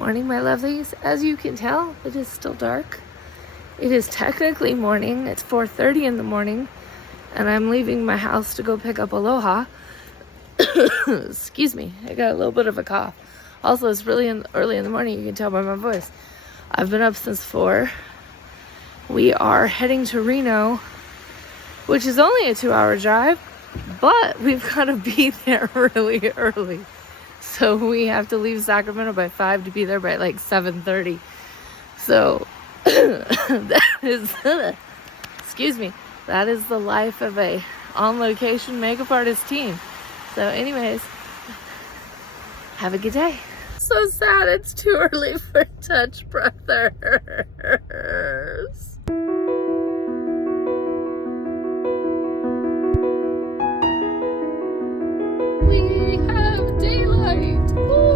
Morning, my lovelies. As you can tell, it is still dark. It is technically morning. It's 4:30 in the morning, and I'm leaving my house to go pick up Aloha. Excuse me, I got a little bit of a cough. Also, it's really early in the morning. You can tell by my voice. I've been up since 4. We are heading to Reno, which is only a 2-hour drive, but we've got to be there really early. So we have to leave Sacramento by 5 to be there by like 7:30. So that is, excuse me, that is the life of a on-location makeup artist team. So anyways, have a good day. So sad it's too early for Touch Brothers. We have daylight. Woo!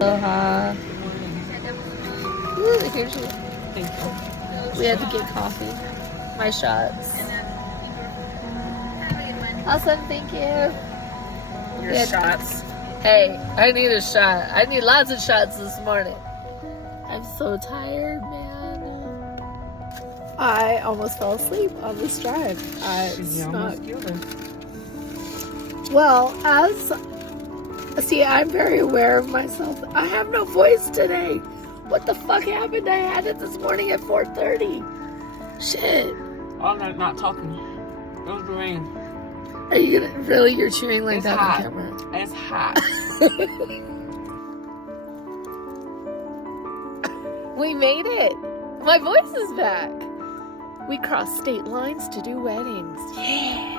Aloha. Ooh, here's your. Thank you. We had to get coffee. My shots. Awesome, thank you. Your shots. Hey, I need a shot. I need lots of shots this morning. I'm so tired, man. I almost fell asleep on this drive. Well, I'm very aware of myself. I have no voice today. What the fuck happened? I had it this morning at 4:30. Shit. Oh, no, not talking. It was the rain. Are you gonna really? You're chewing like It's that hot. on camera. It's hot. We made it. My voice is back. We crossed state lines to do weddings. Yeah.